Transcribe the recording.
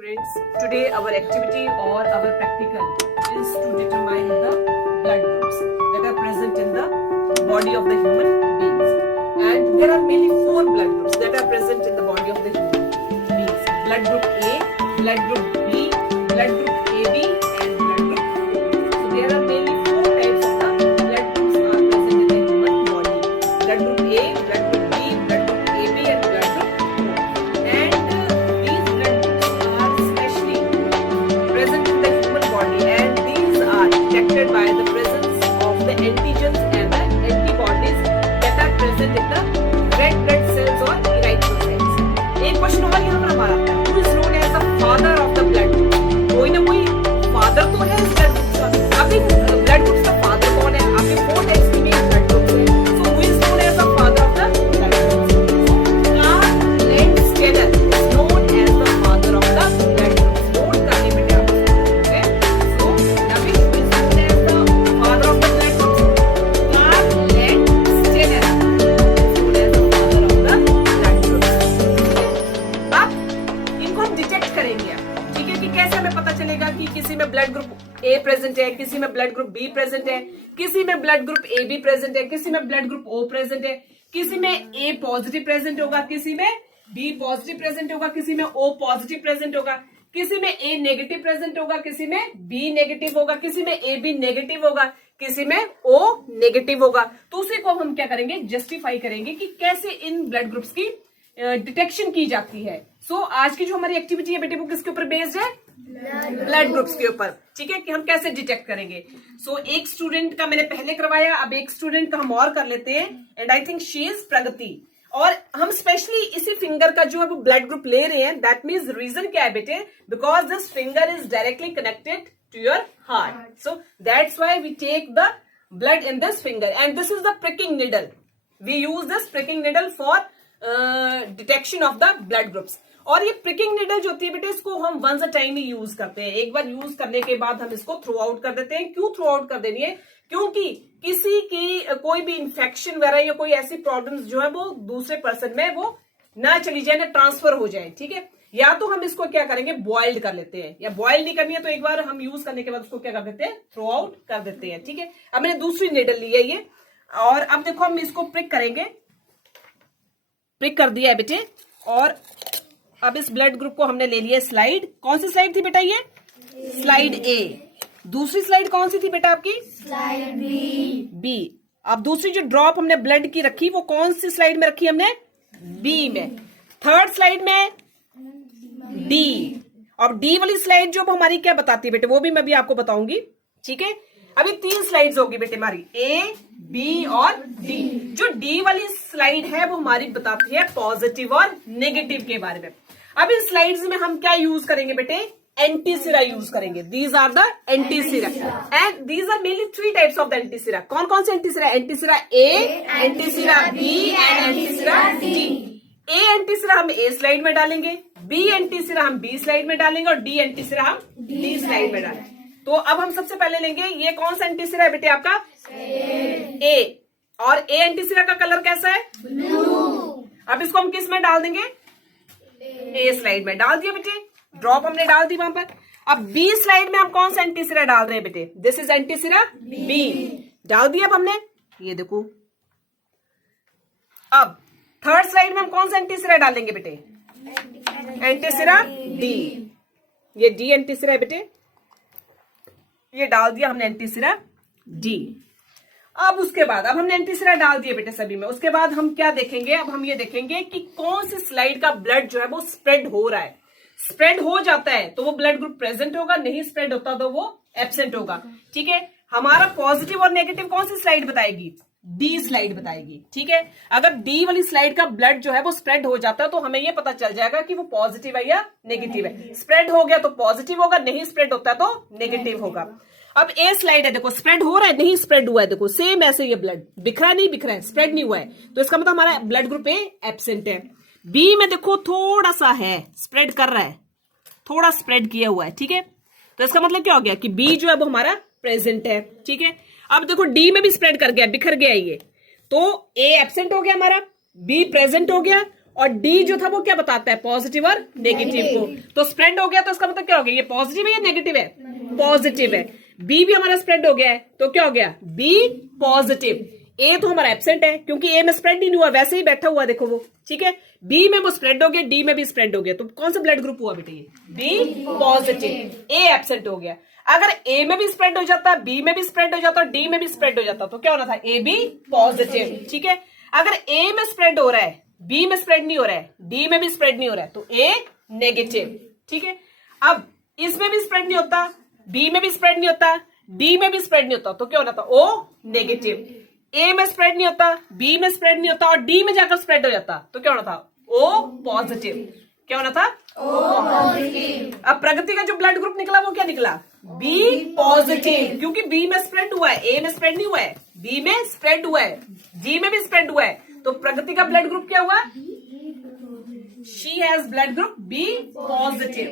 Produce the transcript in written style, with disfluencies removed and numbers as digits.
Students, today our activity or our practical is to determine the blood groups that are present in the body of the human beings. And there are mainly 4 blood groups that are present in the body of the human beings. Blood group A, blood group B, blood group AB and blood group O. So there are mainly 4 types of the blood groups are present in the human body. Blood group A, blood group B, blood group AB and blood group O. And these blood groups are specially present in the human body, and these are detected by the presence of the antigens and the antibodies that are present in the red blood cells or erythrocytes. एक question और यहाँ पर हमारा आता है, who is known as the father of the blood group? कोई ना कोई फादर तो है इस ब्लड ग्रुप का. अब इन ब्लड ग्रुप्स का फादर कौन है? आपके 4 टाइप्स की में ब्लड ग्रुप्स है. So who is known as the father of the blood groups? Karl Lenz Jenner is known as the father of the blood groups. Note करने बेटे आप okay. So Navish is known as the father of the blood groups. Karl Lenz Jenner is known as the father of the blood groups. अब इनको हम detect करेंगे, ठीक है, कि कैसे हमें पता चलेगा कि किसी में ब्लड ग्रुप ए प्रेजेंट है, किसी में ब्लड ग्रुप बी प्रेजेंट है, किसी में blood group A be present है, किसी में ब्लड ग्रुप ओ प्रेजेंट है, किसी में ए पॉजिटिव प्रेजेंट होगा, किसी में बी पॉजिटिव प्रेजेंट होगा, किसी में ओ पॉजिटिव प्रेजेंट होगा, किसी में ए नेगेटिव प्रेजेंट होगा, किसी में बी नेगेटिव होगा, किसी में ए बी नेगेटिव होगा, किसी में ओ नेगेटिव होगा. तो उसी को हम क्या करेंगे, जस्टिफाई करेंगे कि कैसे इन ब्लड ग्रुप्स की डिटेक्शन की जाती है. सो आज की जो हमारी एक्टिविटी है बेटे वो किसके ऊपर बेस्ड है? ब्लड ग्रुप्स के ऊपर, ठीक है, कि हम कैसे डिटेक्ट करेंगे. सो एक स्टूडेंट का मैंने पहले करवाया, अब एक स्टूडेंट का हम और कर लेते हैं. And I think she is Pragati. और हम स्पेशली इसी फिंगर का जो है वो ब्लड ग्रुप ले रहे हैं. दैट मीन्स रीजन क्या है बेटे? Because this finger is directly connected to your heart. So that's why we take the blood in this finger, and this is the pricking needle. We use this pricking needle for detection of the blood groups. और ये pricking needle जो होती है बेटे, इसको हम once a time he use करते हैं. एक बार यूज करने के बाद हम इसको थ्रो आउट कर देते हैं. क्यों थ्रो आउट कर देनी है? क्योंकि किसी की कोई भी इंफेक्शन वगैरह या कोई ऐसी प्रॉब्लम्स जो है वो दूसरे पर्सन में वो ना चली जाए, ना ट्रांसफर हो जाए, ठीक है. या तो हम इसको क्या करेंगे, बॉइल्ड कर लेते हैं, या बॉइल नहीं करनी है तो एक बार हम यूज करने के बाद उसको क्या कर देते हैं, थ्रो आउट कर देते हैं, ठीक है. अब मैंने दूसरी नेडल ली है ये, और अब देखो हम इसको प्रिक करेंगे. प्रिक कर दिया है बेटे. और अब इस ब्लड ग्रुप को हमने ले लिया स्लाइड. कौन सी स्लाइड थी बेटा? ये स्लाइड ए. दूसरी स्लाइड कौन सी थी बेटा आपकी? Slide B. अब दूसरी जो ड्रॉप हमने ब्लड की रखी वो कौन सी स्लाइड में रखी हमने? बी में. थर्ड स्लाइड में डी. और डी वाली स्लाइड जो हमारी क्या बताती है बेटे, वो भी मैं भी आपको बताऊंगी, ठीक है. अभी 3 स्लाइड्स होगी बेटे हमारी, ए बी और डी. जो डी वाली स्लाइड है वो हमारी बताती है पॉजिटिव और नेगेटिव के बारे में. अब इन स्लाइड्स में हम क्या यूज करेंगे बेटे? एंटीसिरा यूज करेंगे. These are the antisera, and these are mainly 3 types of the antisera. कौन कौन से antisera? Antisera A, antisera B and antisera D. A antisera हम ए स्लाइड में डालेंगे, बी एंटीसिरा हम बी स्लाइड में डालेंगे, और डी एंटीसिरा हम डी स्लाइड में डालेंगे. तो अब हम सबसे पहले लेंगे, ये कौन सा एंटीसिरा है बेटे आपका? ए. और ए एंटीसिरा का कलर कैसा है? ब्लू. अब इसको हम किस में डाल देंगे? ए स्लाइड में डाल दिया बेटे. ड्रॉप हमने डाल दी वहां पर. अब बी स्लाइड में हम कौन सा एंटीसिरा डाल रहे हैं बेटे? This is antisera B. डाल दिया अब हमने, ये देखो. अब थर्ड स्लाइड में हम कौन सा एंटीसिरा डालेंगे बेटे? एंटीसिरा डी. ये डी एंटीसिरा है बेटे, ये डाल दिया हमने एंटीसिरा डी. अब उसके बाद अब हमने एंटीसिरा डाल दिए बेटे सभी में. उसके बाद हम क्या देखेंगे? अब हम ये देखेंगे कि कौन सी स्लाइड का ब्लड जो है वो स्प्रेड हो रहा है. स्प्रेड हो जाता है तो वो ब्लड ग्रुप प्रेजेंट होगा, नहीं स्प्रेड होता तो वो एब्सेंट होगा, ठीक है. हमारा पॉजिटिव और नेगेटिव कौन सी स्लाइड बताएगी? डी स्लाइड बताएगी, ठीक है. अगर डी वाली स्लाइड का ब्लड जो है वो स्प्रेड हो जाता है तो हमें ये पता चल जाएगा कि वो पॉजिटिव है या नेगेटिव है. स्प्रेड हो गया तो पॉजिटिव होगा, नहीं स्प्रेड होता तो नेगेटिव होगा. अब ए स्लाइड है, देखो स्प्रेड हो रहा है, नहीं स्प्रेड हुआ है. देखो सेम ऐसे ये ब्लड बिखरा नहीं बिखरा है, स्प्रेड नहीं हुआ है, तो इसका मतलब हमारा ब्लड ग्रुप ए एब्सेंट है. बी में देखो थोड़ा सा है, स्प्रेड कर रहा है, थोड़ा स्प्रेड किया हुआ है, ठीक है. तो इसका मतलब क्या हो गया कि बी जो है वो हमारा प्रेजेंट है, ठीक है. अब देखो डी में भी स्प्रेड कर गया, बिखर गया ये, तो ए एब्सेंट हो गया हमारा, बी प्रेजेंट हो गया, और डी जो था वो क्या बताता है, पॉजिटिव और नेगेटिव को। तो स्प्रेड हो गया तो इसका मतलब क्या हो गया, ये पॉजिटिव है या नेगेटिव है, पॉजिटिव है। बी भी हमारा स्प्रेड हो गया है तो क्या हो गया, बी पॉजिटिव। ए तो हमारा एब्सेंट है क्योंकि ए में स्प्रेड नहीं हुआ, वैसे ही बैठा हुआ देखो वो, ठीक है। बी में वो स्प्रेड हो गया, डी में भी स्प्रेड हो गया, तो कौन सा ब्लड ग्रुप हुआ बेटे, ये बी पॉजिटिव। ए एब्सेंट हो गया। अगर ए में भी स्प्रेड हो जाता, बी में भी स्प्रेड हो जाता और डी में भी स्प्रेड हो जाता तो क्या होना था, ए बी पॉजिटिव, ठीक है। अगर ए में स्प्रेड हो रहा है, बी में स्प्रेड नहीं हो रहा है, डी में भी स्प्रेड नहीं हो रहा है तो ए नेगेटिव, ठीक है। अब इसमें भी स्प्रेड नहीं होता, बी में भी स्प्रेड नहीं होता, डी में भी स्प्रेड नहीं होता तो क्या होना था, ओ नेगेटिव। ए में स्प्रेड नहीं होता, बी में स्प्रेड नहीं होता और डी में जाकर स्प्रेड हो जाता तो क्या होना था, ओ पॉजिटिव। क्या होना था, ओ पॉजिटिव। अब प्रगति का जो ब्लड ग्रुप निकला वो क्या निकला, बी पॉजिटिव, क्योंकि बी में स्प्रेड हुआ है, ए में स्प्रेड नहीं हुआ है, बी में स्प्रेड हुआ है, जी में भी स्प्रेड हुआ है, तो प्रगति का ब्लड ग्रुप क्या हुआ, she has blood group B positive.